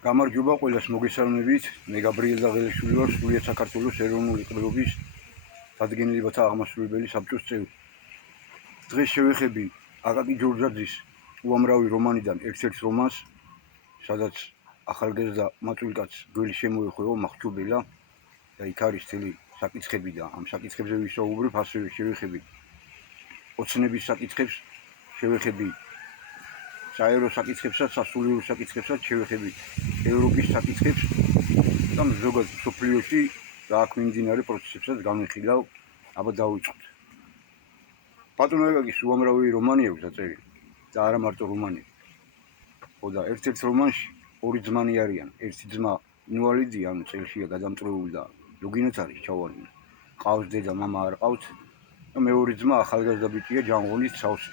გამარჯობა ყველას მოგესალმებით. მე გაბრიელ დაღელიშვილი ვარ, სრულიად საქართველოს ეროვნული ყრილობის დადგენილებათა აღმასრულებელი საბჭოს წევრი. დღეს შევეხები აკაკი ჯორჯაძის უამრავი რომანიდან ერთ-ერთ რომანს, სადაც ახალგაზრდა მაწვილკაც გველი შემოეხვევა მახვჩობელა და იქ არის მთელი საკითხები და ამ საკითხებზე ვისაუბრებ, ასევე შევეხები ოცნების საკითხებს, შევეხები საერო საკითხებსაც, სასულიერო საკითხებსაც, შევეხები ევროპის საკითხებს და ზოგადად სოფლიოში და აქ მიმდინარე პროცესებსაც განვიხილავ. აბა დავიწყოთ. ბატონო აკაკის უამრავი რომანი აქვს დაწერილი და არა მარტო რომანი. ხო და ერთ-ერთ რომანში ორი ძმანი არიან. ერთი ძმა ინვალიდია, ანუ წელშია გადამწყვეული და ლუგინოც არის ჩავარდნილი. ყავს დედა, მამა არ ყავთ და მეორე ძმა ახალგაზრდა ბიჭია, ჯანღონის ცავსე.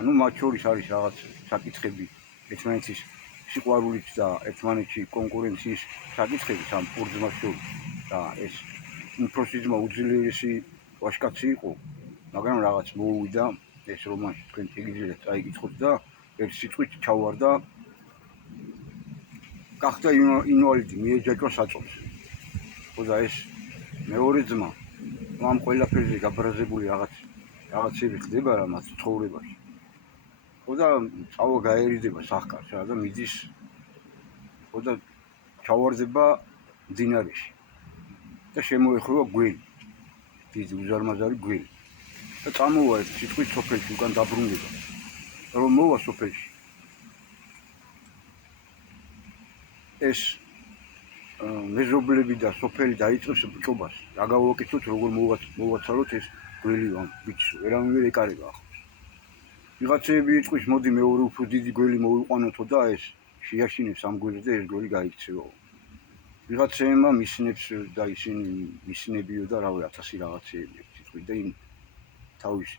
ანუ მათ შორის არის რაღაც საკითხები, ერთმანეთის სიყვარულით და ერთმანეთში კონკურენციის საკითხები ამ ორ ძმას შორის. და ეს უფროსი ძმა უძლიერესი ვაჟკაცი იყო, მაგრამ რაღაც მოუვიდა ეს რომანში, თქვენ შეგიძლიათ წაიკითხოთ და ერთ სიტყვით ჩავარდა, გახდა ინვალიდი, მიეჯაჭვა საწოლს. ხო და ეს მეორე ძმა ამ ყველაფერზე გაბრაზებული რაღაცები ხდება რა მათ ცხოვრებაში. ხო და წავა გაერიდება სახკარს რა და მიდის, ხო და ჩავარდება მდინარეში და შემოეხვევა გველი, დიდი უზარმაზარი გველი და წამოვა ერთ სიტყვით სოფელში, უკან დაბრუნდება. რომ მოვა სოფელში, ეს მეზობლები და სოფელი დაიწყებს ბჭობას. რა გავაკეთოთ, როგორ მოვაცალოთ ეს გველი ამ ბიჭს, ვერავინ ეკარება ახლოს. ვიღაცები იწვის, მოდი მეორე უფრო დიდი გველი მოვიყვანოთო და ეს შეაშინებს ამ გველს და ეს გველი გაიქცევა. ვიღაცებმა მისნებს და ისინი მისნებიო და რავი 1000 რაღაცეები სიტყვით და იმ თავის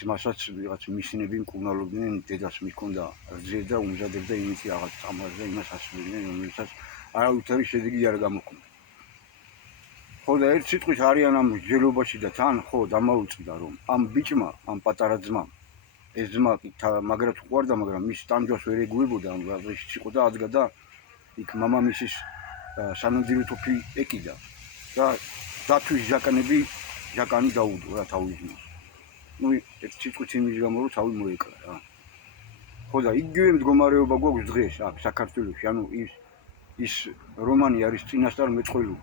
ძმასაც ვიღაც მისნები მკურნალობდნენ, დედას მიქონდა რძე და უმზადებდა იმის რაღაც წამალს და იმას ასრულებდნენ, რომელსაც არავითარი შედეგი არ გამოქონდა. ხო და ერთ სიტყვით არიან ამ მსჯელობაში და თან ხო დამაუწყდა, რომ ამ ბიჭმა, ამ პატარა ძმამ, ეს ძმა მაგრად უყვარდა, მაგრამ მის ტანჯვას ვერ ეგუებოდა, ამ რაზეშიც იყო და ადგა და იქ მამამისის სანადირო თოფი ეკიდა და დათვის ჟაკანი დაუდო რა თავის ძმას. ნუ ერთ სიტყვით იმის გამო რომ თავი მოეკლა რა. ხო და იგივე მდგომარეობა გვაქვს დღეს აქ საქართველოში, ანუ ის რომანი არის წინასწარ მეწყვილული.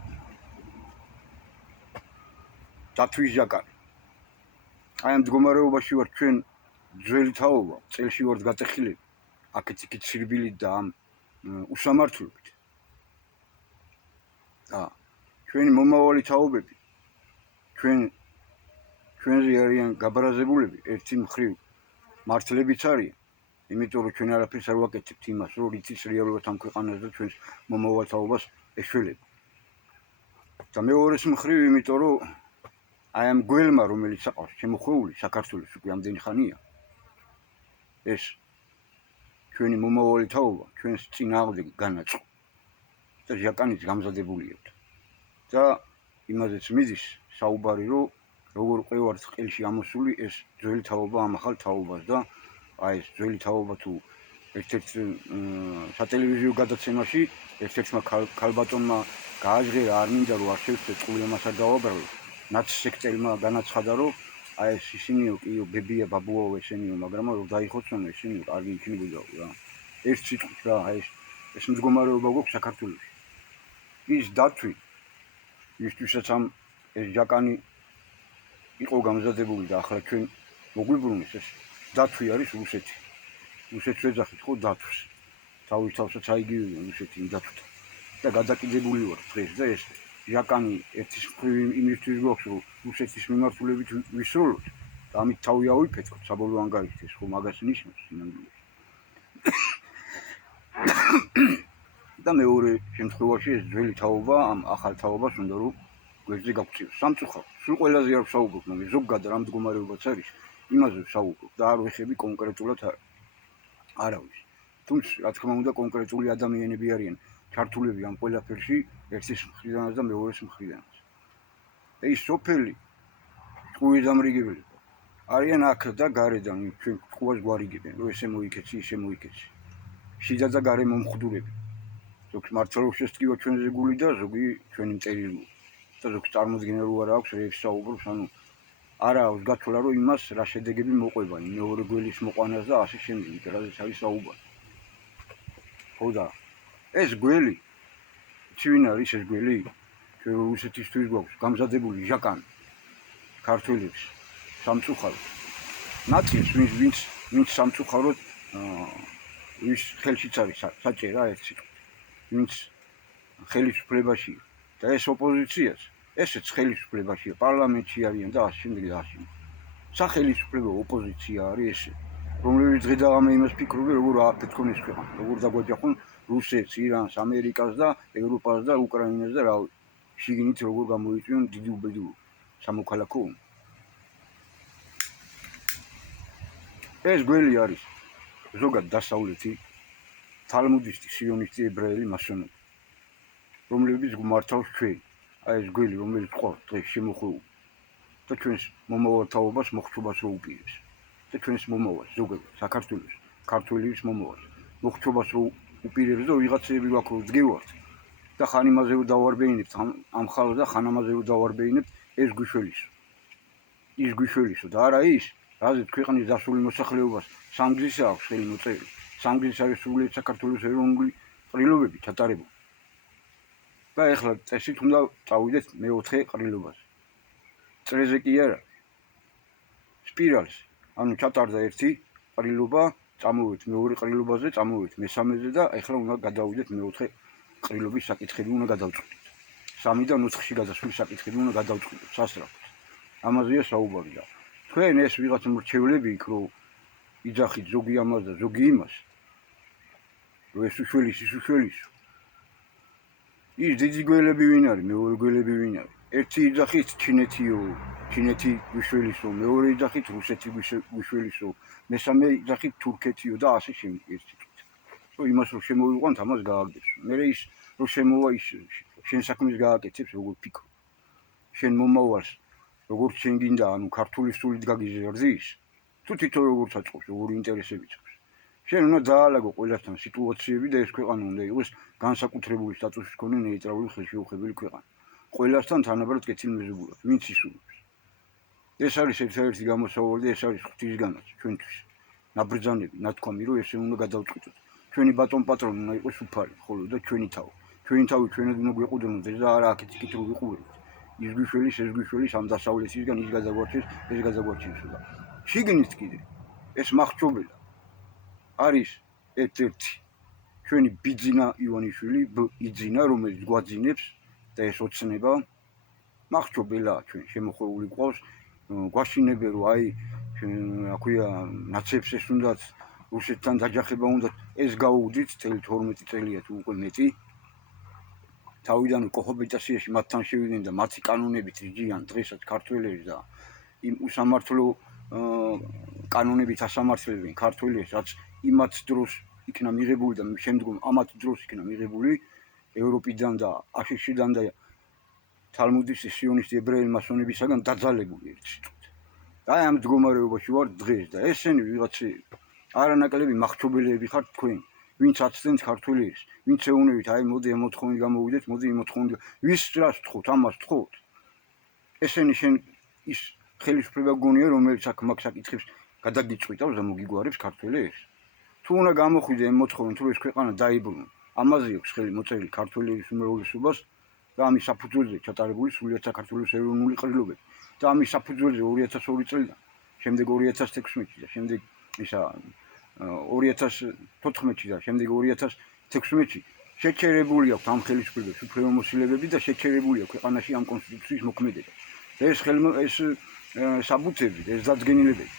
დათვის ჟაკანი. აი ამ მდგომარეობაში ვართ ჩვენ ძველი თაობა, წელში ვართ გატეხილები, აქეთ-იქით სირბილით და ამ უსამართლობით. და ჩვენი მომავალი თაობები, ჩვენზე არიან გაბრაზებულები, ერთი მხრივ მართლებიც არიან, იმიტომ რომ ჩვენ არაფერს არ ვაკეთებთ იმას, რომ რითიც რეალურად ამ ქვეყანას და ჩვენს მომავალ თაობას ეშველება. და მეორეს მხრივ, იმიტომ რომ აი ამ გველმა, რომელიც საყავს შემოხვეული საქართველოს უკვე ამდენი ხანია, ეს ჩვენი მომავალი თაობა ჩვენს წინააღმდეგ განაწყო და ჟაკანიც გამზადებული აქვს. და იმაზეც მიდის საუბარი, რომ როგორ ყევართ ყელში ამოსული ეს ძველი თაობა ამ ახალ თაობას და აი ეს ძველი თაობა თუ ერთ-ერთ სატელევიზიო გადაცემაში ერთ-ერთმა ქალბატონმა გააჟღერა, არ მინდა რომ არ შევწყვეტ, ყურემას არ დავაბრალო, ნაცსექტელმა განაცხადა, რომ აი ეს ისინიო კიო ბებია ბაბუაო ესენიო, მაგრამ რომ დაიხოცონ ესენიო კარგი იქნებოდა რა. ერთ სიტყვით რა, აი ეს მდგომარეობა გვაქვს საქართველოში. ის დათვი ისთვისაც ამ ეს ჟაკანი იყო გამზადებული და ახლა ჩვენ მოგვიბრუნეს, ეს დათვი არის რუსეთი. რუსეთს ეძახით ხო დათვს. თავის თავსაც აიგივებენ რუსეთი იმ დათვთან. და გადაკიდებული ვარ დღეს და ეს ჟაკანი ერთის მხრივ იმისთვის გვაქვს, რომ რუსეთის მიმართულებით ვისროლოთ და ამით თავი ავიფეთქოთ, საბოლოო ანგარიშს ხო მაგას ნიშნავს სინამდვილეში. და მეორე შემთხვევაში ეს ძველი თაობა ამ ახალ თაობას უნდა რომ გვერდზე გაგვწიოს. სამწუხაროდ, სულ ყველაზე არ ვსაუბრობ, მაგრამ ზოგადად რა მდგომარეობაც არის, იმაზე ვსაუბრობ და არ ვეხები კონკრეტულად არავის. თუმცა, რა თქმა უნდა, კონკრეტული ადამიანები არიან ჩართულები ამ ყველაფერში, ერთის მხრიდანაც და მეორეს მხრიდანაც. და ის სოფელი ჭკუის დამრიგებელი არიან აქ და გარედან, ჩვენ ჭკუას გვარიგებენ, რომ ესე მოიქეცი, ისე მოიქეცი. შიდა და გარე მომხდურები. ზოგს მართლა შესწივა ჩვენზე გული და ზოგი ჩვენი მწერილი და ზოგს წარმოდგენა რო არ აქვს რეებს საუბრობს, ანუ არა აქვს გათვლა რომ იმას რა შედეგები მოყვება მეორე გველის მოყვანას და ასე შემდეგ, რადგან არის საუბარი. ხო და ეს გველი ვინ არის ეს გველი? ჩვენ რუსეთისთვის გვაქვს გამზადებული ჟაკანი ქართველებს სამწუხაროდ. ნაწილს ვინც სამწუხაროდ ვის ხელშიც არის საჭერა ერთ სიტყვით. ვინც ხელისუფლებაში და ეს ოპოზიციაც, ესეც ხელისუფლებაშია, პარლამენტში არიან და ასე შემდეგ და ასე. სახელისუფლებო ოპოზიცია არის ესე, რომლებიც დღე და ღამე იმას ფიქრობენ, როგორ ააფეთქონ ეს ქვეყანა, როგორ დაგვაჯახონ რუსეთს, ირანს, ამერიკას და ევროპას და უკრაინას და რა შიგნით როგორ გამოიწვიონ დიდი უბედური სამოქალაქო ომი. ეს გველი არის ზოგად დასავლეთი თალმუდისტი, სიონისტი, ებრაელი მასონები, რომლებიც გვმართავს ჩვენ. აი ეს გველი, რომელიც ყავს დღეს შემოხვეული და ჩვენს მომავალთაობას მოხჩობას რო უპირებს და ჩვენს მომავალს, ზოგადად საქართველოს ქართველების მომავალს მოხჩობას რო უპირებს და ვიღაცები გვაქვს რომ დგევართ და ხან იმაზე რომ დავარბეინებთ ამ ხალხს და ხან ამაზე რომ დავარბეინებთ, ეს გვიშველისო. ის გვიშველისო და არა ის, რაზეც ქვეყნის დასული მოსახლეობას სამგზის აქვს ხელი მოწერილი. სამგზის არის სრულიად საქართველოს ეროვნული ყრილობები ჩატარებული. და ეხლა წესით უნდა წავიდეთ მეოთხე ყრილობაზე. წრეზე კი არა, სპირალზე. ანუ ჩატარდა ერთი ყრილობა, წამოვით მეორე ყრილობაზე, წამოვით მესამეზე და ეხლა უნდა გადავიდეთ მეოთხე ყრილობის საკითხები უნდა გადავწყვიტოთ. 3-დან 4-ში გადასვლის საკითხები უნდა გადავწყვიტოთ სასწრაფოდ. ამაზეა საუბარი და თქვენ ეს ვიღაც მრჩევლები იქ რომ იძახით ზოგი ამას და ზოგი იმას, რომ ეს უშველის, ის უშველისო. ის დიდი გველები ვინ არის, მეორე გველები ვინ არის? ერთი იძახით ჩინეთი უშველისო, მეორე იძახით რუსეთი უშველისო, მესამე იძახით თურქეთიო და ასე შემდეგ ერთი თვით. რომ იმას რომ შემოვიყვანთ, ამას გააგდებს. მერე ის რომ შემოვა ის შენ საქმეს გააკეთებს, როგორ ფიქრობ. შენ მომავალს როგორც შენ გინდა, ანუ ქართული სულით გაგიზარდის, თუ თვითონ როგორც აწყობს, როგორი ინტერესებიც აქვს. შენ უნდა დაალაგო ყველასთან სიტუაციები და ეს ქვეყანა უნდა იყოს განსაკუთრებული სტატუსის მქონე ნეიტრალური ხელშეუხებელი ქვეყანა. ყველასთან თანაბრად კეთილმეზობლად, ვინც ისურვებს. ეს არის ერთ-ერთი გამოსავალი და ეს არის ღვთისგანაც ჩვენთვის. ნაბრძანები, ნათქვამი, რომ ესე უნდა გადავწყვიტოთ. ჩვენი ბატონ პატრონი უნდა იყოს უფალი, ხოლო და ჩვენი თავი. ჩვენი თავი ჩვენად უნდა გვეყუდენოდეს და არა აქეთ-იქით რო ვიყურებთ. ის გვიშველის, ეს გვიშველის ამ დასავლეთისგან ის გადაგვარჩენს, ეს გადაგვარჩენს და შიგნით კიდე ეს მახრჩობელა არის ერთ-ერთი ჩვენი ბიძინა ივანიშვილი, იძინა, რომელიც გვაძინებს და ეს ოცნება მახრჩობელაა ჩვენ შემოხვეული ყავს, გვაშინებენ რომ აი რა ქვია ნაცებს ეს უნდათ რუსეთთან დაჯახება უნდათ, ეს გაუვდით 12 წელია თუ უკვე მეტი. თავიდან კოჰობიტაციაში მათთან შევიდნენ და მათი კანონებით იჯიან დღესაც ქართველებს და იმ უსამართლო კანონებით ასამართლებენ ქართველებს, რაც იმათ დროს იქნა მიღებული და შემდგომ ამათ დროს იქნა მიღებული ევროპიდან და აშშიდან და თალმუდისტი, სიონისტი, ებრაელი მასონებისაგან დაძალებული ერთ სიტყვით. და აი ამ მდგომარეობაში ვარ დღეს და ესენი ვიღაცები არანაკლები მახრჩობელები ხართ თქვენ. ვინც აცდენთ ქართველებს, ვინც ეუნებით, აი მოდი ამ მოთხოვნით გამოვიდეთ, მოდი იმ მოთხოვნით. ვის რას თხოვთ, ამას თხოვთ. ესენი შენ ის ხელისუფლება გონია, რომელიც აქ მაგ საკითხებს გადაგიწყვიტავს და მოგიგوارებს ქართველებს. თუ უნდა გამოხვიდე ამ მოთხოვნით, რომ ეს ქვეყანა დაიბრუნო, ამაზე აქვს ხელი მოწერილი ქართველების უმრავლესობას და ამის საფუძველზე ჩატარებული სრულიად საქართველოს ეროვნული ყრილობები. და ამის საფუძველზე 2002 წლიდან, შემდეგ 2016 და შემდეგ ისა 2014-ში და შემდეგ 2016-ში შეჩერებული აქვს ამ ხელისუფლების უფლებამოსილებები და შეჩერებულია ქვეყანაში ამ კონსტიტუციის მოქმედება. და ეს საბუთები, ეს დადგენილებები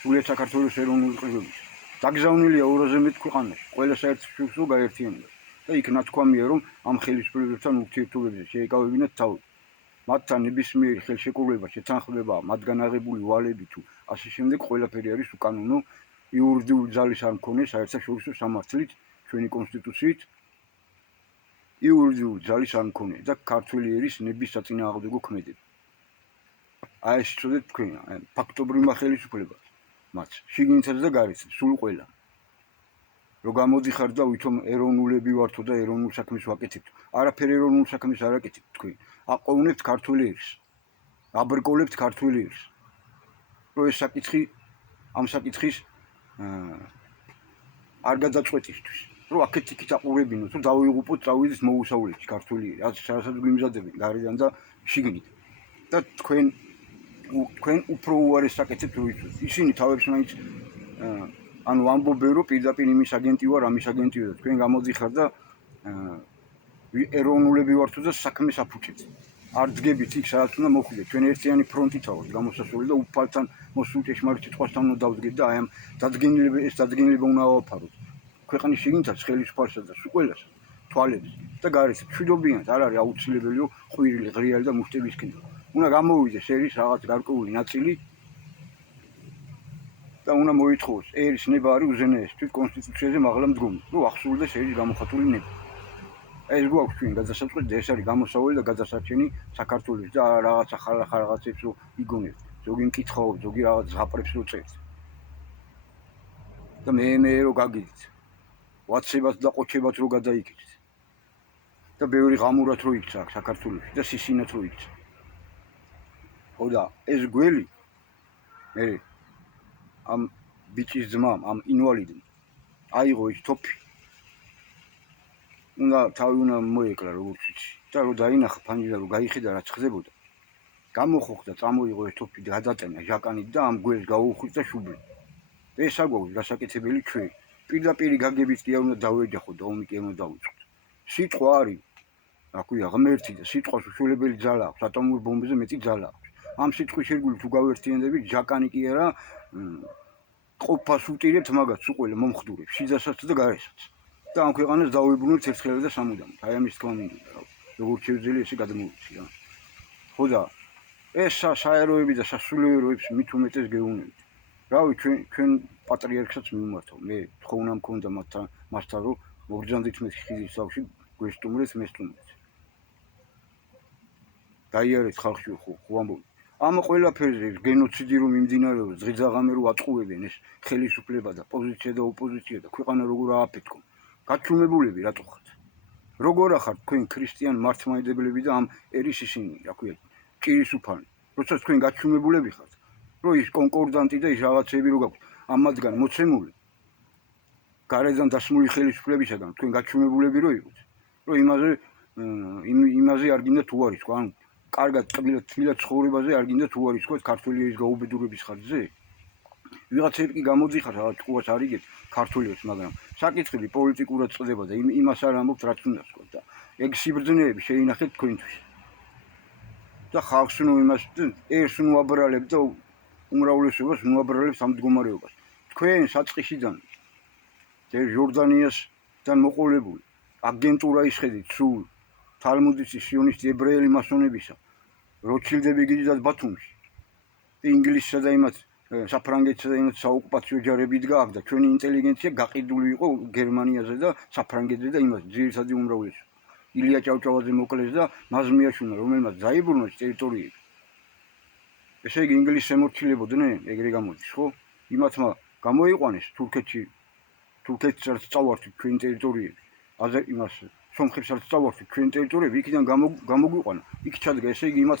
სრულიად საქართველოს ეროვნული ყრილობის დაგზავნილია 200-ზე მეტ ქვეყანაში, ყველა საერთაშორისო გაერთიანებას. და იქ ნათქვამია, რომ ამ ხელისუფლებებთან ურთიერთობებზე შეეკავებინათ თავი. მათთან ნებისმიერი ხელშეკრულება, შეთანხმება, მათგან აღებული ვალები თუ ასე შემდეგ ყველაფერი არის უკანონო იურიდიული ძალის არ მქონე საერთაშორისო სამართლით, ჩვენი კონსტიტუციით იურიდიული ძალის არ მქონე და ქართველი ერის ნების საწინააღმდეგო ქმედება. აი ეს ცოდეთ თქვენ, ფაქტობრივმა ხელისუფლებამ მათ შიგნითაც და გარედაც სულ ყველა. რომ გამოდიხარ და ვითომ ეროვნულები ვართო და ეროვნულ საქმეს ვაკეთებთ. არაფერი ეროვნულ საქმეს არ აკეთებთ თქვენ. აყოვნებთ ქართული ერს. აბრკოლებთ ქართული ერს. რომ ეს საკითხი ამ საკითხის არ გადაწყვეტისთვის. რომ აქეთ იქით აყურებინოთ, რომ დავიღუპოთ, წავიდეთ მოუსავლეში ქართული ერი, რასაც გვიმზადებენ გარედან და შიგნით. და თქვენ უფრო უარეს საკეთებთ რო იცოდეთ. ისინი თავებს მაინც ანუ ამბობენ რომ პირდაპირ იმის აგენტი ვარ, ამის აგენტი ვარ და თქვენ გამოდიხარ და ეროვნულები ვართო და საქმეს აფუჭეთ. არ დგებით იქ სადაც უნდა მოხვიდეთ. ჩვენ ერთიანი ფრონტით ავართ გამოსასვლელი და უფალთან მოსულ ჭეშმარიტ სიტყვასთან უნდა დავდგეთ და აი ამ დადგენილება უნდა ავაფაროთ. ქვეყნის შიგნითაც ხელისუფალსა და სულ თვალებს და გარეთ მშვიდობიანად არ არის აუცილებელი რომ ყვირილი, ღრიალი და მუშტების ქნდა. უნდა გამოვიდეს ერის რაღაც გარკვეული ნაწილი და უნდა მოითხოვოს ერის ნება არის უზენაესთვის კონსტიტუციაზე მაღლა მდგომი, რომ ახსოვდეს ერის გამოხატული ნება. ეს გვაქვს ჩვენ გადასაწყვეტი და ეს არის გამოსავალი და გადასარჩენი საქართველოს და რაღაც ახალ რაღაცებს რო იგონებთ. ზოგი მკითხაობს, ზოგი რაღაც ზღაპრებს რო წერს. და მე რო გაგიდით. ვაცებად და ყოჩებად რო გადაიქეთ. და ბევრი ღამურად რო იქცა საქართველოში და სისინათ რო იქცა. ხო და ეს გველი მე ამ ბიჭის ძმამ, ამ ინვალიდმა აიღო ის თოფი. თავი უნდა მოეკლა როგორც ვიცი და რო დაინახა ფანჯრა რო გაიხედა რაც ხდებოდა. გამოხოხდა, წამოიღო ეს თოფი და გადატანა ჟაკანით და ამ გველს გაუხვიწყდა შუბლი. ეს აგვაქვს გასაკეთებელი ჩვენ. პირდაპირ გაგებით კი არ უნდა დავეჯახოთ და ომი კი არ უნდა დავიწყოთ. სიტყვა არის, რა ქვია, ღმერთი და სიტყვას უშველებელი ძალა აქვს, ატომურ ბომბებზე მეტი ძალა აქვს. ამ სიტყვის შეგული თუ გავერთიანდებით, ჟაკანი კი არა, ყოფას უტირებთ მაგაც უყველე მომხდურებს, შიდასაც და გარესაც. და ამ ქვეყანას დავიბრუნებთ ერთხელ და სამუდამოდ. აი ამის თქვა მინდოდა რა. როგორც შეგვიძლია ესე გადმოვიცი რა. ხო და ეს საეროები და სასულიეროებს მით უმეტეს გეუბნებით. რავი, ჩვენ პატრიარქსაც მიმართავ. მე თხოვნა მქონდა მასთან რომ მოგბრძანდით მე ხიდის სავში გვესტუმრეთ, მესტუმრეთ. დაიარეთ ხალხში ხო ამბობ. ამ ყველაფერზე გენოციდი რომ მიმდინარეობს, ზღიძაღამე რომ აწყვევენ ეს ხელისუფლება და პოზიცია და ოპოზიცია და ქვეყანა როგორ ააფეთქონ. გაჩუმებულები რატო ხართ? როგორ ახართ თქვენ ქრისტიან მართლმადიდებლები და ამ ერის ისინი, რა ქვია, ჭირისუფალნი. როცა თქვენ გაჩუმებულები ხართ, რომ ის კონკორდანტი და ის რაღაცები რო გაქვთ, ამათგან მოცემული გარედან დასმული ხელისუფლებისაგან თქვენ გაჩუმებულები რო იყოთ, რომ იმაზე არ გინდათ უარისკო, ანუ კარგად თბილად ცხოვრებაზე არ გინდათ უარისკო ქართული ერის გაუბედურების ხარჯზე? ვიღაცები კი გამოდიხარ, რაღაც ჭკუას არ იგეთ ქართულებს, მაგრამ საკითხები პოლიტიკურად წდება და იმას არ ამბობთ, რაც უნდა თქვა და ეგ სიბრძნეები შეინახეთ თქვენთვის. და ხალხს ნუ იმას ერს ნუ აბრალებთ და უმრავლესობას ნუ აბრალებთ ამ მდგომარეობას. თქვენ საწყისიდან ჟორდანიასთან მოყოლებული აგენტურა ისხედით სულ თალმუდისტი სიონისტი ებრაელი მასონებისა როჩილდები გიდიდათ ბათუმში და ინგლისსა და იმათ საფრანგეთსა და იმათ საოკუპაციო ჯარები დგა აქ და ჩვენი ინტელიგენცია გაყიდული იყო გერმანიაზე და საფრანგეთზე და იმათ ძირითადი უმრავლესობა ილია ჭავჭავაძე მოკლეს და მაზმიაშვილმა რომელმაც დაიბრუნა ტერიტორიები. ესე იგი ინგლისს ემორჩილებოდნენ, ეგრე გამოდის, ხო? იმათმა გამოიყვანეს თურქეთს რაც წავართვით ჩვენი ტერიტორიები. იმას სომხებს რაც წავართვით ჩვენი ტერიტორიები, იქიდან გამოგვიყვანა. იქ ჩადგა, ესე იგი იმათ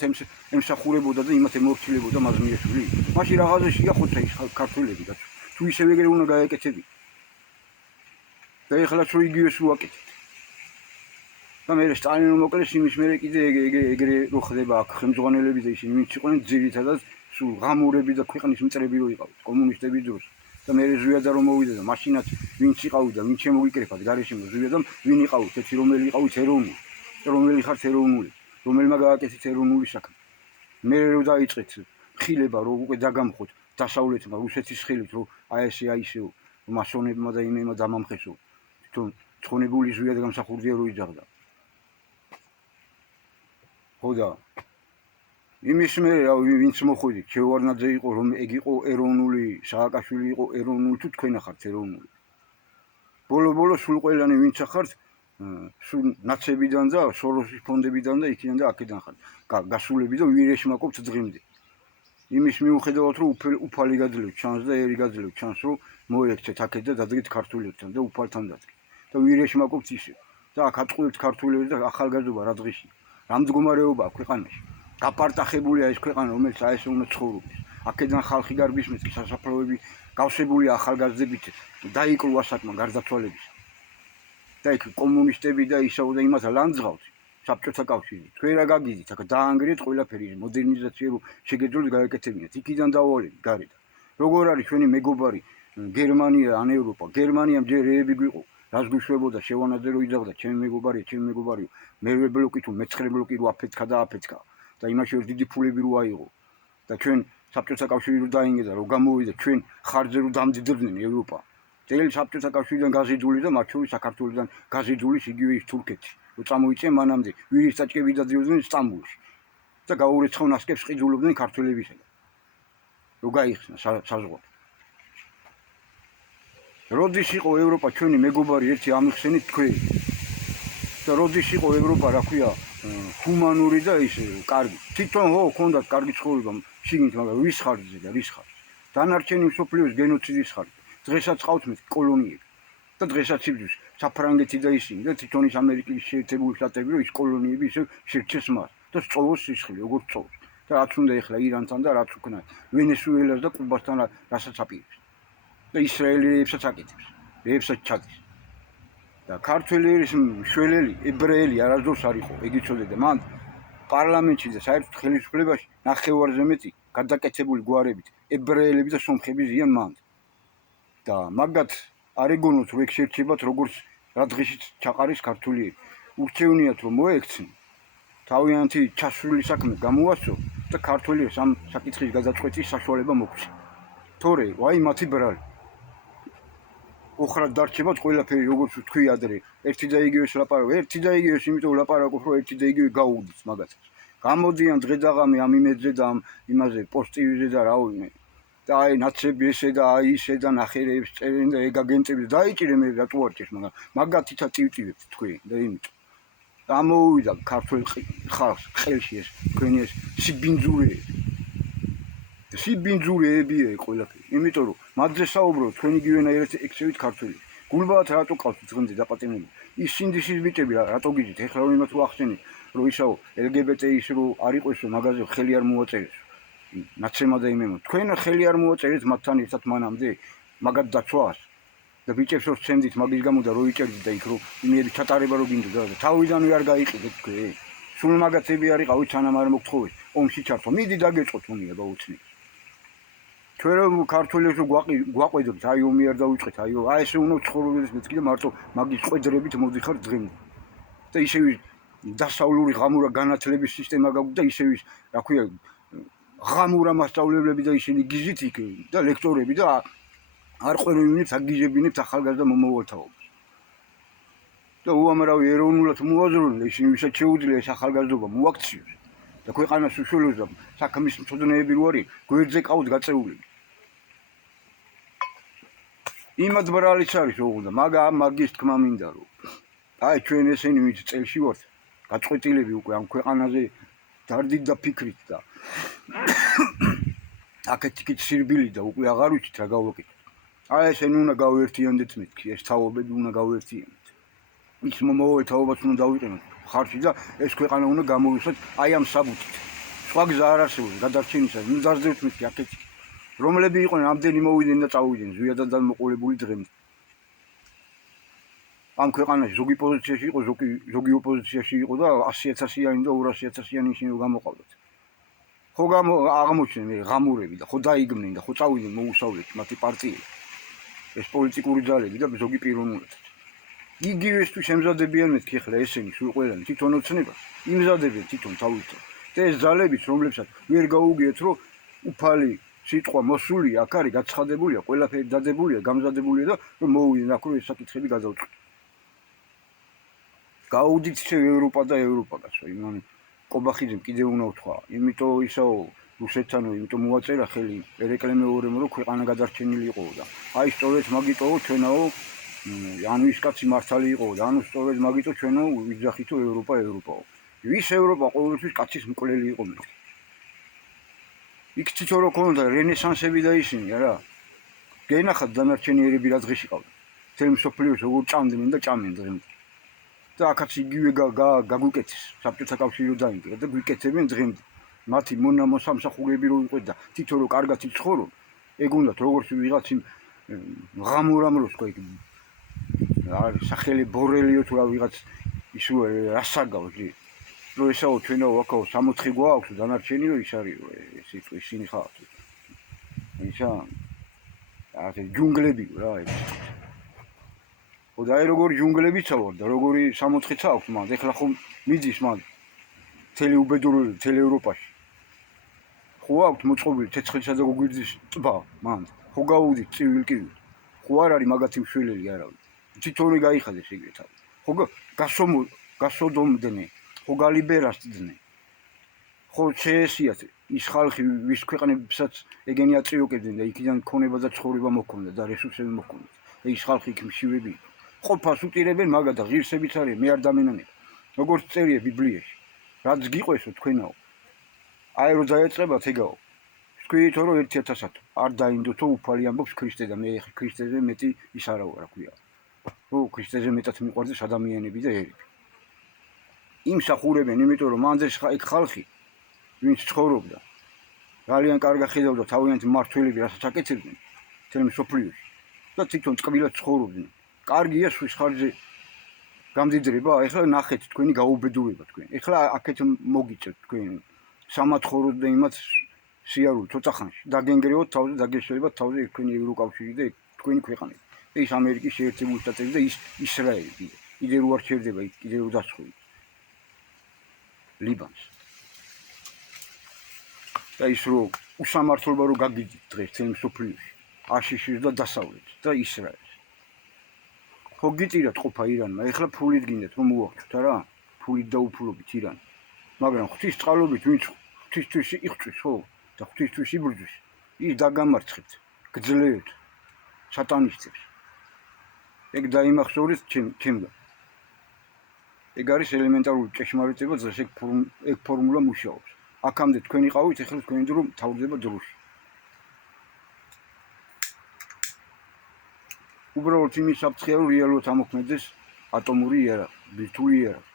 ემსახურებოდა და იმათ ემორჩილებოდა მაზმიაშვილი. მაშინ რაღაცაშია ხოცა ის ქართველები და თუ ისევ ეგრე უნდა გაეკეთებინათ. და ეხლაც რო იგივეს ვაკეთებთ. და მე სტალინი მოკლეს იმის მერე კიდე ეგრე რო ხდება აქ ხელმძღვანელები და ისინი ვინც იყვნენ ძირითადად სულ ღამურები და ქვეყნის მტრები რო იყავთ კომუნისტების დროს და მე ზვიადა რომ მოვიდა და მაშინაც ვინც იყავდა ვინც შემოგიკრეფათ გარეშემო ზვიადა ვინ იყავთ ერთი რომელი იყავით ეროვნული რომელი ხართ ეროვნული რომელმა გააკეთეთ ეროვნული საქმე მე რო დაიწყეთ ხილება რო უკვე დაგამხოთ დასავლეთმა რუსეთის ხელით რო აი ესე აი ისე მასონებმა და იმემა დამამხესო თვითონ ცხონებული ზვიადა გამსახურდია რო იძახდა. ხო და იმის მერე ვინც მოხვედით შევარნაძე იყო რომ ეგ იყო ეროვნული სააკაშვილი იყო ეროვნული თუ თქვენ ახართ ეროვნული ბოლო სულ ყველანი ვინც ახართ სულ ნაცებიდან და სოროსის ფონდებიდან და იქიდან და აქედან ხართ გასულები და ვინ ეშმაკობთ დღემდე იმის მიუხედავად რომ უფალი გაძლევთ ჩანს და ერი გაძლევთ ჩანს რომ მოექცეთ აქეთ და დადგეთ ქართულებთან და უფალთან დადგეთ და ვირეში მაყოფთ ისე და აქ აწყვეტთ ქართულებს და ახალგაზრდობა რა დღეში რა მდგომარეობაა ქვეყანაში გაპარტახებულია ეს ქვეყანა რომელიც აი ესე უნდა ცხოვრობდეს აქედან ხალხი გარბის მეთქი სასაფლაოები გავსებულია ახალგაზრდებით დაიკლო ასაკმა გარდაცვალების და იქ კომუნისტები და ისაო და იმათა ლანძღავთ საბჭოთა კავშირი თქვენ რა გაგიზით აქ დაანგრიეთ ყველაფერი მოდერნიზაცია რომ შეგეძლოთ გაეკეთებინათ იქიდან დავალებით გარეთ როგორ არის ჩვენი მეგობარი გერმანია ან ევროპა გერმანიამ ჯერ რეები გვიყო რას გვიშვებოდა შევანაძე რო იძახდა ჩემი მეგობარიო მერვე ბლოკი თუ მეცხრე ბლოკი რო აფეთქა და იმაში რომ დიდი ფულები რო აიღო და ჩვენ საბჭოთა კავშირი რო დაინგედა რო გამოვიდა ჩვენ ხარჯზე რო დამდიდრდნენ ევროპა წელი საბჭოთა კავშირიდან გაზიდული და მათ შორის საქართველოსთან გაზიდულის იგივე ის თურქეთი რო წამოიწია მანამდე ვირის საჭკები დადიოდნენ სტამბოლში და გაურეცხავ ნასკებს ყიდულობდნენ ქართველებისგან რო გაიხსნა საზღვარი როდის იყო ევროპა ჩვენი მეგობარი ერთი ამიხსენით თქვენ და როდის იყო ევროპა რა ქვია ჰუმანური და ის კარგი თვითონ ჰქონდათ კარგი ცხოვრება შიგნით მაგრამ ვის ხარჯზე და რის ხარჯზე დანარჩენი მსოფლიოს გენოციდის ხარჯზე დღესაც ყავთ მე კოლონიები და დღესაც იბრძვის საფრანგეთი და ისინი და თვითონ ის ამერიკის შეერთებული შტატები რომ ის კოლონიები ისე შერჩეს მას და სწოვოს სისხლი როგორ სწოვოს და რაც უნდა ეხლა ირანთან და რაც უკნა ვენესუელას და კუბასთან რასაც აპირებს და ისრაელიებსაც აკეთებს რეებსაც ჩადის და ქართველი ის მშველელი ებრაელი არასდროს არ იყო ეგ იცოდე მან პარლამენტში და საერთოდ ხელისუფლებაში ნახევარზე მეტი გადაკეთებული გვარებით ებრაელები და სომხები ზიან მან და მაგათ არ ეგონოთ რომ ეგ შერჩებათ როგორც რა დღეშიც ჩაყარის ქართული ურჩევნიათ რომ მოექცნენ თავიანთი ჩასული საქმე გამოასწრო და ქართველებს ამ საკითხის გადაწყვეტის საშუალება მოგვცე თორე ვაი მათი ბრალი ოხრად დარჩებათ ყველაფერი როგორც თქვი ადრე ერთი და იგივეს ლაპარაკობ ერთი და იგივეს იმიტომ ლაპარაკობ რომ ერთი და იგივე გაუგდით მაგათაც გამოდიან დღე-დაღამე ამ იმედზე და ამ იმაზე პოსტივზე და რაიმე და აი ნაცები ესე და აი ისე და ნახერებს წერენ და ეგ აგენტები დაიჭირე მე რატო არ ჭირს მაგრამ მაგათითა ტივტივებთ თქვენ და იმიტომ ამოვიდა ქართულ ხალხს ხელში ეს თქვენი ეს სიბინძურეებია ყველაფერი იმიტომ რომ მათზე საუბრობ თქვენ იგივენაირად ექცევით ქართველი გულბათ რატო ყავს ძღნზე დაპატიმრებული ის სინდისის ბიჭები რატო გიძით ეხლა რომ იმათ ვახსენე რომ ისაო LGBT-ის რო არ იყოს რომ მაგაზე ხელი არ მოაწერეს ნაცემა და იმემო თქვენ ხელი არ მოაწერეთ მათთან ერთად მანამდე მაგათ დაცვას და ბიჭებს რო სცემდით მაგის გამო და რო იჭერდით და იქ რო იმედი ჩატარება რო გინდოდა და თავიდანვე არ გაიყიდეთ თქვენ სულ მაგათები არ იყავით სანამ არ მოგთხოვეთ ომში ჩართვა მიდი დაგეწყოთ ომია გაუცნი ჩვენ რომ ქართველებს რო გვაყვედოთ აი ომი არ დავიწყეთ აი ესე უნდა ცხოვრობდეს მეთქი და მარტო მაგის ყვედრებით მოდიხარ დღემდე და ისევ დასავლური ღამურა განათლების სისტემა გაგვდა და ისევ რა ქვია ღამურა მასწავლებლები და ისინი გიზით იქ და ლექტორები და არ ყვერევინებთ აგიჟებინებთ ახალგაზრდა მომავალთაობას და უამრავი ეროვნულად მოაზროვნე ისინი ვისაც შეუძლია ეს ახალგაზრდობა მოაქციოს და ქვეყანას უშველოს და საქმის მწოდნეები რო არის გვერდზე ყავთ გაწეულები იმად ბრალიც არის ოღონდ მაგის თქმა მინდა რომ აი ჩვენ ესენი ვინც წელში ვართ გაწყვეტილები უკვე ამ ქვეყანაზე დარდით და ფიქრით და აკეთიკით სირბილი და უკვე აღარ ვიცით რა გავაკეთოთ აი ესენი უნდა გავერთიანდეთ მეთქი ეს თაობები უნდა გავერთიანდეთ ის მომავალ თაობას უნდა დავიყენოთ ხარში და ეს ქვეყანა უნდა გამოვიშვათ აი ამ საბუთით სხვა გზა არ არსებობს გადარჩენისა ნუ დაძდევთ მეთქი აკეთიკით რომლები იყვნენ ამდენი მოვიდნენ და წავიდნენ ზვიადად მოყოლებული დღემდე ამ ქვეყანაში ზოგი პოზიციაში იყო ზოგი ოპოზიციაში იყო და 100,000-იანი და 200,000-იანი ისინი გამოყავდათ ხო აღმოჩნდნენ ღამურები და ხო დაიგმნენ და ხო წავიდნენ მოუსავლეთ მათი პარტიები ეს პოლიტიკური ძალები და ზოგი პიროვნულად იგივესთვის ემზადებიან მეთქი ახლა ესენი სულ ყველანი თვითონ ოცნება იმზადებენ თვითონ თავისთავად და ეს ძალებიც რომლებსაც ვერ გაუგიათ რომ უფალი სიტყვა მოსულია აქ არის გაცხადებულია ყველაფერი დადებულია გამზადებულია და რომ მოვიდნენ აქ რომ ეს საკითხები გადავწყვეტ გაუდით ევროპა და ევროპა გასვა იმან კობახიძემ კიდე უნდა ვთქვა იმიტომ ისაო რუსეთთანო იმიტომ მოაწერა ხელი ერეკლე მეორემ რომ ქვეყანა გადარჩენილი იყო და აი სწორედ მაგიტო ჩვენაო ანუ ის კაცი მართალი იყო და ანუ სწორედ მაგიტო ჩვენო ვიძახითო ევროპაო ვის ევროპა ყოველთვის კაცის მკვლელი იყო მე იქ თვითონ რო ქონდა რენესანსები და ისინი რა. გენახათ დანარჩენიერები რა დღეში ყავდა. თელ მსოფლიოს როგორ ჭამდნენ და ჭამენ დღემდე. და აქაც იგივე გაგვიკეთეს. საბჭოთა კავშირი რო დაინგრა და გვიკეთებენ დღემდე. მათი მოსამსახურეები რო იყვეთ და თვითონ რო კარგად იცხოვრონ, ეგ უნდათ როგორც ვიღაც იმ ღამურამროს ხო იქ სახელი ბორელიო თუ რა ვიღაც ისო რასაგავს ჟი. რო ესაო ჩვენო აქაო 64 გვაქვს დანარჩენი რო ის არის ეს ისინი ხარ. ისა ასე ჯუნგლები რა ეს. ხო და აი როგორი ჯუნგლებიც ავარ და როგორი 64-ც აქვს მანდ. ეხლა ხომ მიდის მანდ. მთელი უბედური მთელი ევროპაში. ხო აქვს მოწყობილი ცეცხლისა და გოგირდის ტბა მანდ. ხო გაუვდით ცივილკივი. ხო არ არის მაგათი მშველელი არავინ. თვითონი გაიხადეს ეგრეთ არის. ხო გასოდომდნენ. ხო გალიბერასდნენ. ხო შეესიათ ის ხალხი ვის ქვეყნებსაც ეგენი აწიოკებდნენ და იქიდან ქონება და ცხოვრება მოქონდა და რესურსები მოქონდა. და ის ხალხი იქ მშივები. ყოფას უწირებენ მაგა და ღირსებიც არის მე არ დამენანებ. როგორც წერია ბიბლიაში. რაც გიყვესო თქვენაო. აი რო დაეწებათ ეგაო. თქვითო რომ 1000-ათო არ დაინდოთო უფალი ამბობს ქრისტე და მე ქრისტეზე მეტი ის არა ვარ რა ქვია. ო ქრისტეზე მეტად მიყვარდეს ადამიანები და ერები. იმსახურებენ, იმიტომ რომ მანძეს იქ ხალხი ვინც ცხოვრობდა ძალიან კარგად ხედავდა თავიანთი მმართველები რასაც აკეთებდნენ თელ მსოფლიოში და თვითონ წყვილად ცხოვრობდნენ. კარგია სვის ხარჯზე გამდიდრება, ეხლა ნახეთ თქვენი გაუბედურება თქვენ. ეხლა აქეთ მოგიწევთ თქვენ სამათხოვროდ და იმათ სიარული ცოტა ხანში. დაგენგრევოთ თავზე, დაგეშველებათ თავზე თქვენი ევროკავშირი და თქვენი ქვეყანები. ეს ამერიკის შეერთებული შტატები და ისრაელი კიდე რო არ ჩერდება იქ კიდე რო დასხული. ლიბანს. და ის რო უსამართლობა რო გაგიდით დღეს თელ მსოფლიოში. აშიშის და დასავლეთ და ისრაელს. ხო გიწირათ ყოფა ირანმა, ეხლა ფულით გინდათ რომ მოახჩოთ არა? ფულით დაუფლობით ირანი. მაგრამ ღვთის წყალობით ვინც ღვთისთვის იღწვის ხო და ღვთისთვის იბრძვის, ის დაგამარცხეთ, გძლევთ სატანისტებს. ეგ დაიმახსოვრეთ ჩემგან. ეგ არის ელემენტარული ჭეშმარიტება, დღეს ეგ ფორმულა მუშაობს. აქამდე თქვენი ყავით, ეხლა თქვენი დრო თავდება დროში. უბრალოდ იმის საფრთხეა რომ რეალურად ამოქმედდეს ატომური იარაღი, ბირთვული იარაღი.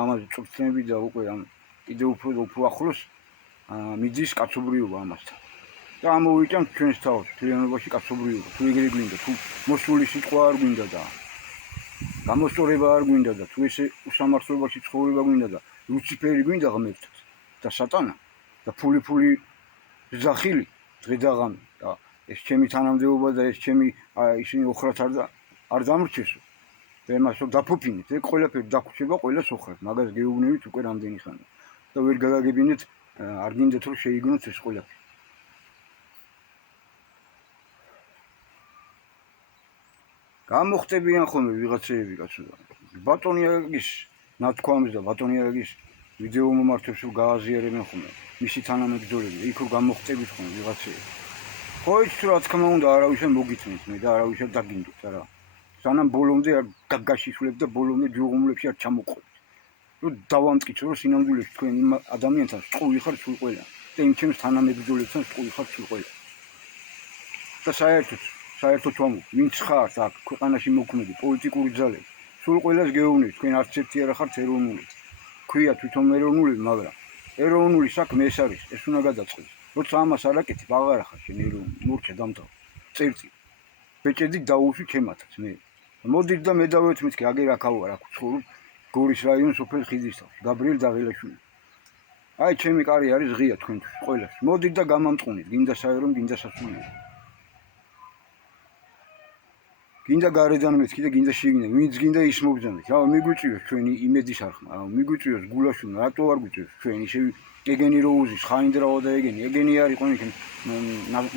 ამაზე წვრთნები და უკვე ამ კიდე უფრო ახლოს მიდის კაცობრიობა ამასთან. და ამოვიჭამთ ჩვენს თავს მთლიანობაში კაცობრიობა. თუ ეგრე გვინდა, თუ მოსული სიტყვა არ გვინდა და გამოსწორება არ გვინდა და თუ ესე უსამართლობაში ცხოვრება გვინდა და ლუციფერი გვინდა ღმერთად და სატანა და ფული ზახილი დღე და ღამე და ეს ჩემი თანამდებობა და ეს ჩემი ისინი ოხრათ არ დამრჩესო. და იმას რომ დაფუფინეთ, ეგ ყველაფერი დაგვრჩება ყველას ოხრად. მაგას გეუბნებით უკვე რამდენი ხანია. და ვერ გაგაგებინეთ, არ გინდათ რომ შეიგნოთ ეს ყველაფერი. გამოხტებიან ხოლმე ვიღაცეები კაცო. ბატონი აგის ნათქვამს და ბატონი აგის ვიდეო მომართვებს რომ გააზიარებენ ხოლმე. მისი თანამებრძოლები, იქ რომ გამოხტებით ხოლმე ვიღაცეები. ხო იცით რა თქმა უნდა არავის არ მოგიწმენთ მე და არავის არ დაგინდოთ არა. სანამ ბოლომდე არ გაგაშიშვლებ და ბოლომდე ჯუღუმლებში არ ჩამოყვებით. რომ დავამტკიცო რომ სინამდვილეში თქვენ იმ ადამიანთან სწყული ხარ სულ ყველა და იმ ჩემს თანამებრძოლებთან სწყული ხარ სულ ყველა. და საერთოდ ვამბობ, ვინც ხართ აქ ქვეყანაში მოქმედი პოლიტიკური ძალები, სულ ყველას გეუბნებით, თქვენ არც ერთი არ ხართ ეროვნული. ქვია თვითონ ეროვნული, მაგრამ ეროვნული საქმე ეს არის, ეს უნდა გადაწყდეს. როცა ამას არ აკეთებ, აღარ ხარ შენ ეროვნული, მორჩა დამთავრ. წერტი. ბეჭედი დაუშვი ჩემათაც მე. მოდით და მე დავეთმით კი აგერ აქ ავარ, აქ ვცხოვრობ გორის რაიონის სოფელ ხიდისთავში, გაბრიელ დაღილაშვილი. აი ჩემი კარი არის ღია თქვენთვის ყველას. მოდით და გამამწყუნეთ, გინდა საერო, გინდა სასულიერო. გინდა გარედან მეთქი და გინდა შიგნიდან, ვინც გინდა ის მოგზავნეთ. რა მიგვიწვიოს ჩვენი იმედის არხმა, მიგვიწვიოს გულაშვილმა, რატო არ გვიწვიოს ჩვენ ისე ეგენი როუზის, ხაინდრავა და ეგენი არ იყვნენ იქ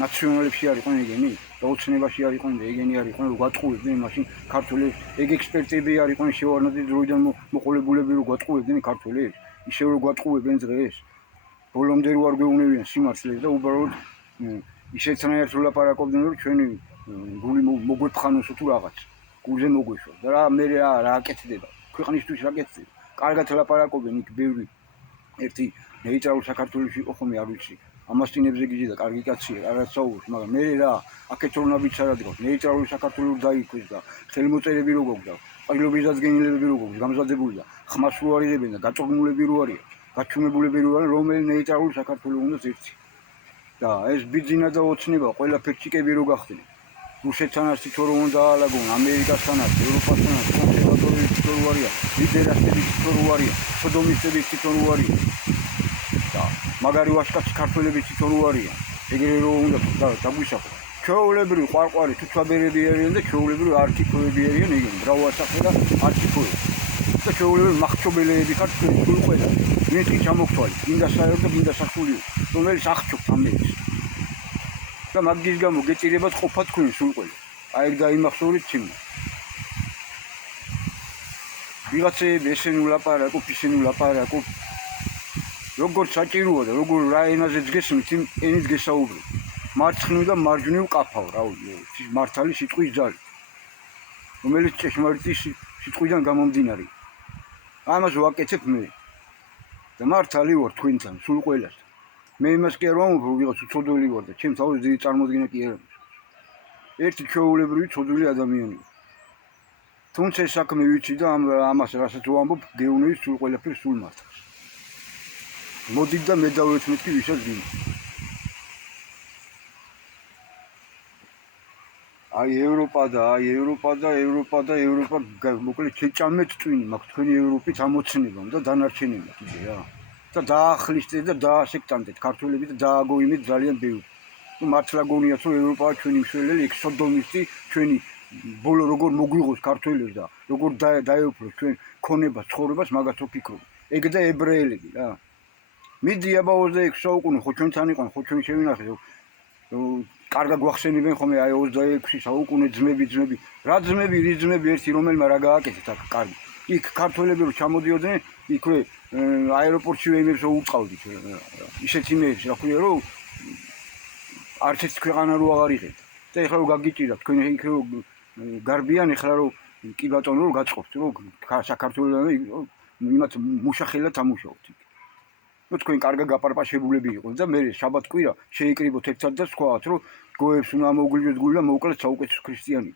ნაციონალებში არ იყვნენ ეგენი და ოცნებაში არ იყვნენ და ეგენი არ იყვნენ რომ გვატყუებდნენ მაშინ ქართველებს, ეგ ექსპერტები არ იყვნენ შევარდნაძის დროიდან მოყოლებულები რომ გვატყუებდნენ ქართველებს, ისე რომ გვატყუებენ დღეს. ბოლომდე რო არ გვეუბნებიან სიმართლეს და უბრალოდ ისეთნაირად ვლაპარაკობდნენ რომ ჩვენი გული მოგვეფხანოსო თუ რაღაც გულზე მოგვეშვა და რა მე რა აკეთდება ქვეყნისთვის რა აკეთდება კარგად ლაპარაკობენ იქ ბევრი ერთი ნეიტრალურ საქართველოში იყო ხოლმე არ ვიცი ამასტინებზე გიჯი და კარგი კაცია, კარგად საუბრობს, მაგრამ მე რა, აქეთ რომ ნაბიჯარად გქონს, ნეიტრალური საქართველოს დაიქვეს და ხელმოწერები რო გქონდა, ყრილობის დადგენილებები რო გქონს, გამზადებული და ხმას რო არიღებენ და გაწოგნულები რო არიან, გაჩვენებულები რო არიან, რომელი ნეიტრალური საქართველოს უნდა ერთი. და ეს ბიძინა და ოცნება, ყველაფერი ჩიკები რო გახდნენ. რუსეთთანაც თვითონ რომ უნდა აალაგონ, ამერიკასთანაც, ევროპასთანაც, კონსერვატორები თვითონ რო არიან, ლიდერასტები თვითონ რო არიან, სოდომისტები თვითონ რო არიან. და მაგარი ვაჟკაცი ქართველები თვითონ რო არიან. ეგრე რო უნდა დაგვისახო. ჩვეულებრივი ყვარყვარი თუთვაბერები არიან და ჩვეულებრივი არქიპოები არიან, ეგრე მრავალსახე და არქიპოები. და ჩვეულებრივი მახრჩობელეები ხართ სულ ყველა. მეტი ჩამოგთვალეთ, გინდა საერთო და გინდა სასულიერო, რომელიც აღჩობთ ამერიკას. და მაგის გამო გეწირებათ ყოფა თქვენ სულ ყველა. აი ეგ დაიმახსოვრით ჩემი. ვიღაცები ესენი ვლაპარაკობ, ისინი ვლაპარაკობ. როგორ საჭიროა და როგორ რა ენაზეც გესმით, იმ ენით გესაუბრებ. მარცხნივ და მარჯვნივ ყაფავ, რავი, მართალი სიტყვის ძალი. რომელიც ჭეშმარიტი სიტყვიდან გამომდინარე. ამას ვაკეთებ მე. და მართალი ვარ თქვენთან, სულ ყველას. მე იმას კი არ ვამბობ, ვიღაც უცოდველი ვარ და ჩემ თავის დიდი წარმოდგენა კი არ აქვს. ერთი ჩვეულებრივი ცოდვილი ადამიანი ვარ. თუმცა ეს საქმე ვიცი და ამას რასაც ვამბობ, გეუბნები სულ ყველაფერს სულ მართავს. მოდით და მე დავეთმეთ კი ვისაც გინდა. აი ევროპა და ევროპა მოკლედ შეჭამეთ წვინი მაქვს თქვენი ევროპით ამოცნებამ და დანარჩენებმა კიდე რა. და დაახლისტეთ და დაასექტანტეთ ქართველები და დააგოიმეთ ძალიან ბევრი. თუ მართლა გონიათ რომ ევროპაა ჩვენი მსვლელი, ეგ სოდომისტი ჩვენი ბოლო როგორ მოგვიღოს ქართველებს და როგორ დაეუფლოს ჩვენ ქონებას, ცხოვრებას, მაგათ რო ფიქრობ. ეგ და ებრაელები რა. მიდი აბა 26 საუკუნე ხო ჩვენთან იყვნენ, ხო ჩვენ შევინახეთ. კარგად გვახსენებენ ხოლმე აი 26 საუკუნე ძმები. რა ძმები, რის ძმები ერთი რომელმა რა გააკეთეთ აქ კარგი. იქ ქართველები რო ჩამოდიოდნენ, იქვე აეროპორტშივე იმებს რო უწყავდით. ისეთ იმებს რა ქვია რომ არც ერთი ქვეყანა რო აღარ იღებთ. და ეხლა რო გაგიჭირათ თქვენ იქ რო გარბიან ეხლა რო კი ბატონო რო გაწყობთ რომ საქართველოს იმათ მუშახელად ამუშაობთ. ну თქვენ კარგად გაპარპაშებულები იყოთ და მე შაბათ-კვირა შეიკრიბოთ ერთად და სხვაათ რომ გოებს უნდა მოგვიგვიოთ გული და მოვკლეთ საუკეთესო ქრისტიანი.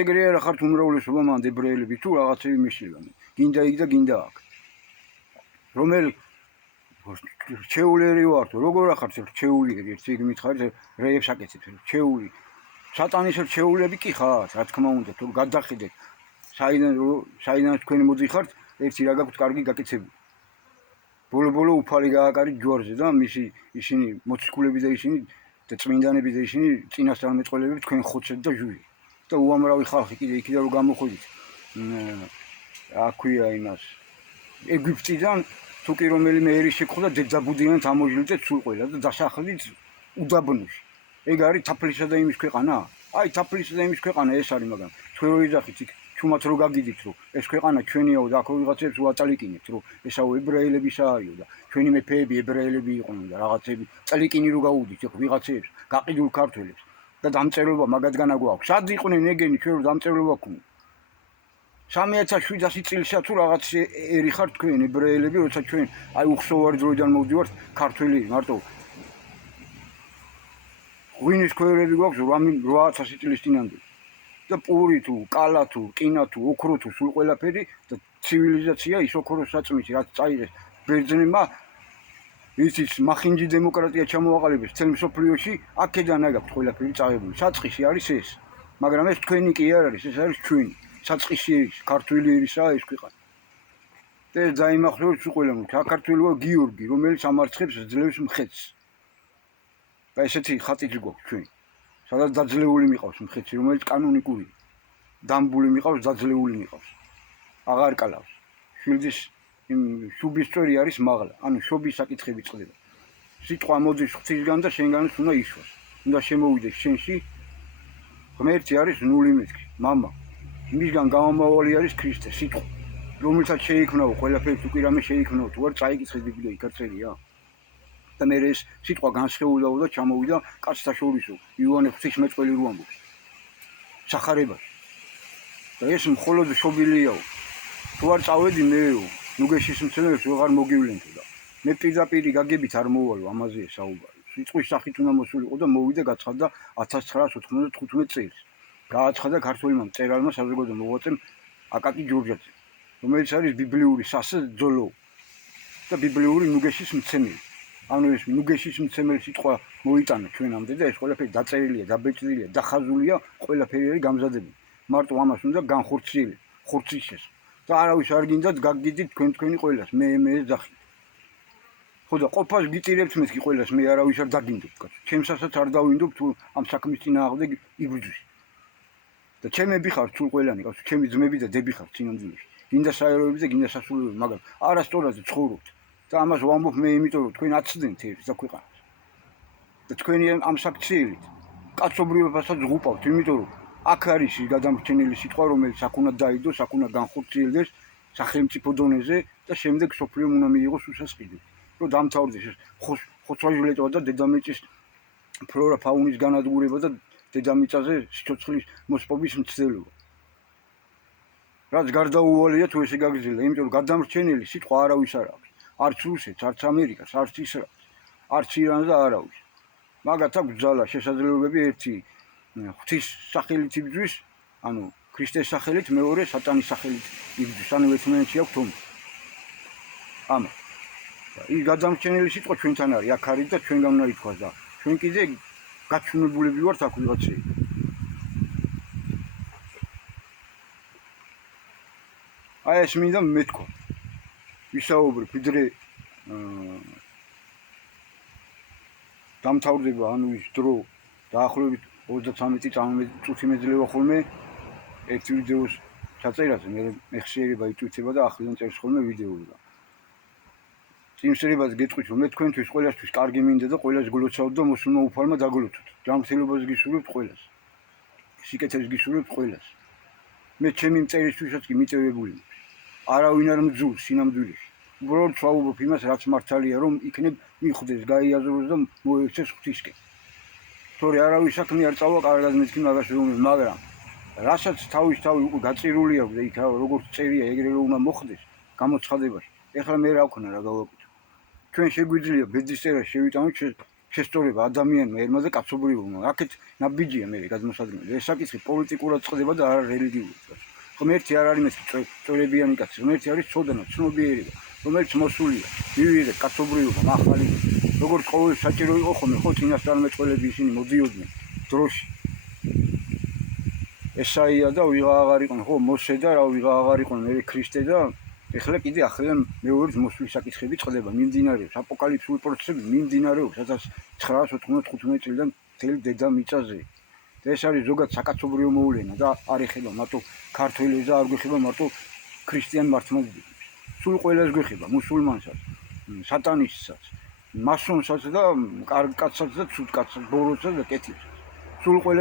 ეგრე არა ხართ უმრავლესობა მანდ ებრაელები თუ რაღაცები მეშლიანი. გინდა იქ და გინდა აქ. რომელი რჩეულიერი ვართ, როგორ ახართ რჩეულიერი, ერთი იგი მითხარით რეებს აკეთებთ, რჩეული. სატანის რჩეულები კი ხართ, რა თქმა უნდა, თუ გადახედეთ, საიდან თქვენ მოდიხართ, ერთი რა გაქვთ კარგი გაკეთებული. ბოლო უფალი გააკარით ჯვარზე და ისინი მოციქულები და ისინი და წმინდანები და ისინი წინასწარმეტყველები თქვენ ხოცეთ და ჟუჟი. და უამრავი ხალხი კიდე იქიდან რომ გამოходით. აქვია იმას. ეგვიპტიდან თუ კი რომელიმე ერი შეგხვდა დედაბუდიანად ამოჟილეთ სულ ყველა და დასახლით უდაბნოში. ეგ არის თაფლისა და იმის ქვეყანა? აი თაფლისა და იმის ქვეყანა ეს არის, მაგრამ თქვენ რო იძახით იქ ჩუმად რო გაგიდით რომ ეს ქვეყანა ჩვენიაო და აქ ვიღაცებს უაწალიკინეთ რომ ესაო ებრაელებისააიო და ჩვენი მეფეები ებრაელები იყვნენ და რაღაცები წალიკინი რო გაუდით იქ ვიღაცებს გაყიდულ ქართველებს და დამწერლობა მაგათგანა გვაქვს. სად იყვნენ ეგენი ჩვენ რო დამწერლობა გვქონდა? 3700 წელსა თუ რაღაც ერი ხართ თქვენ ებრაელები, როცა ჩვენ აი უხსოვარი დროიდან მოვდივართ ქართველი მარტო ღვინის ქვევრები გვაქვს 8000 წლის წინამდე. და პური თუ, კალა თუ, ყინა თუ, ოქრო თუ, სულ ყველაფერი და ცივილიზაცია ის ოქროს საწმისი რაც წაიღეს ბერძნებმა იცით მახინჯი დემოკრატია ჩამოაყალიბეს მთელ მსოფლიოში, აქედან აგაქვთ ყველაფერი წაღებული. საწყისი არის ეს. მაგრამ ეს თქვენი კი არ არის, ეს არის ჩვენი. საწყისი ის ქართული ერისაა ეს ქვეყანა. და ეს დაიმახსოვრეთ სულ ყველამ. საქართველოა გიორგი, რომელიც ამარცხებს ძლევს მხეთს. და ესეთი ხატიც გვაქვს ჩვენ. სადაც დაძლეული მიყავს მხეთში, რომელიც კანონიკური დამბული მიყავს, დაძლეული მიყავს. აღარ კალავს. შვილდის იმ შუბის წვერი არის მაღლა, ანუ შობის საკითხები წყდება. სიტყვა მოდის ღვთისგან და შენგანაც უნდა იშვას. უნდა შემოვიდეს შენში. ღმერთი არის ნული მეთქი, მამა. მისგან გამომავალი არის ქრისტე, სიტყვა. რომელსაც შეიქმნაო ყველაფერი თუ კი რამე შეიქმნაო, თუ არ წაიკითხეთ ბიბლია, იქ არ წერია. და მე ეს სიტყვა განსხეულაო და ჩამოვიდა კაცთა შორისო იოანე ღვთისმეტყველი რო ამბობს სახარებაში და ეს მხოლოდ შობილიაო თუ არ წავედი მეო ნუგეშის მცენარეს ვეღარ მოგივლენთო და მე პირდაპირ გაგებით არ მოვალო ამაზე საუბარი რიცხვის სახით უნდა მოსულიყო და მოვიდა გაცხადდა 1995 წელს. გააცხადა ქართველმა მწერალმა საზოგადო მოღვაწემ აკაკი ჯურჯაძემ, რომელიც არის ბიბლიური სასძოლო და ბიბლიური ნუგეშის მცემელი. ანუ ეს ნუგეშის მცემელი სიტყვა მოიტანა ჩვენამდე და ეს ყველაფერი დაწერილია, დაბეჭდილია, დახაზულია, ყველაფერი არის გამზადებული. მარტო ამას უნდა განხორციელოს. და არავის არ გინდათ გაგიდით თქვენი ყველას, მე ძახი. ხო და ყოფას გიტირებთ მეთქი ყველას, მე არავის არ დაგინდობთ, კაცო. ჩემსაც არ დავინდობ თუ ამ საქმის წინააღმდეგ იბრძვის. და ჩემები ხართ სულ ყველანი, კაცო, ჩემი ძმები და დები ხართ სინამდვილეში. გინდა საეროვები და გინდა სასულელები, მაგრამ არასწორად ცხოვრობთ. და ამას ვამბობ მე, იმიტომ რომ თქვენ აცდენთ ერთს და ქვეყანას. და თქვენი ამ საქციელით კაცობრიობასაც ღუპავთ, იმიტომ რომ აქ არის გადამრჩენელი სიტყვა, რომელიც აქ უნდა დაიდოს, აქ უნდა განხორციელდეს სახელმწიფო დონეზე და შემდეგ სოფლიომ უნდა მიიღოს უსასყიდო. რომ დამთავრდეს ეს ხოცვა-ჟლეტვა და დედამიწის ფლორა ფაუნის განადგურება და დედამიწაზე სიცოცხლის მოსპობის მცდელობა. რაც გარდაუვალია თუ ესე გაგრძელდა, იმიტომ რომ გადამრჩენელი სიტყვა არავის არ აქვს. არც რუსეთს, არც ამერიკას, არც ისრაელს, არც ირანს და არავის. მაგათ აქვს ძალა, შესაძლებლობები ერთი ღვთის სახელით იბრძვის, ანუ ქრისტეს სახელით, მეორე სატანის სახელით იბრძვის, ანუ ერთმანეთში აქვს ომი. ამა. ის გადამრჩენელი სიტყვა ჩვენთან არის, აქ არის და ჩვენგან უნდა ითქვას და ჩვენ კიდე გაჩვენებულები ვართ აქ ვიღაცები. აი ეს მინდა მეთქვა. ვისაუბრებ, ვიდრე დამთავრდება ანუ ის დრო დაახლოებით 33 წუთი მეძლევა ხოლმე ერთ ვიდეოს ჩაწერაზე, მე ხშირება იტვიცება და ახლიდან წერს ხოლმე ვიდეოები. წინსრებას გეტყვით, რომ მე თქვენთვის ყველასთვის კარგი მინდა და ყველას გლოცავთ და მოსულმა უფალმა დაგლოცოთ. ჯანმრთელობას გისურვებთ ყველას. სიკეთეს გისურვებთ ყველას. მე ჩემი მწერისთვისაც კი მიტევებული მაქვს. არავინ არ მძულს სინამდვილეში. უბრალოდ ვსაუბრობ იმას, რაც მართალია, რომ იქნებ მიხვდეს, გაიაზროს და მოექცეს ღვთისკენ. თორე არავის საქმე არ წავა, კარგად მეთქი მაგას ვეუბნებ, მაგრამ რასაც თავი უკვე გაწირული აქვს და იქ როგორც წერია, ეგრე რომ უნდა მოხდეს გამოცხადებაში. ეხლა მე რა ვქნა, რა გავაკეთო? ჩვენ შეგვიძლია ბედის წერა შევიტანოთ შესწორება ადამიანმა ერმა და კაცობრიობმა. აქეთ ნაბიჯია მე გადმოსადგმელი. ეს საკითხი პოლიტიკურად წყდება და არა რელიგიურად. ღმერთი არ არის მეთქი წვერებიანი კაცი, ღმერთი არის ცოდნა, ცნობიერება, რომელიც მოსულია. მივიღეთ კაცობრიობა, ახალი. როგორც ყოველ საჭირო იყო ხოლმე, ხო წინასწარმეტყველები ისინი მოდიოდნენ დროში. ესაია და ვიღა აღარ იყვნენ, ხო მოსე და რა ვიღა აღარ იყვნენ, მე ქრისტე და ეხლა კიდე ახლიდან მეორედ მოსვლის საკითხები წყდება, მიმდინარეობს აპოკალიფსური პროცესები მიმდინარეობს 1995 წლიდან მთელი დედამიწაზე. და ეს არის ზოგადად საკაცობრიო მოვლენა და არ ეხება მარტო ქართველებს და არ გვეხება მარტო ქრისტიან მართლმადიდებლებს. სულ ყველას გვეხება, მუსულმანსაც, სატანისტსაც, მასონსაც და კარგ კაცსაც და ცუდ კაცსაც, ბოროტსაც და კეთილსაც. სულ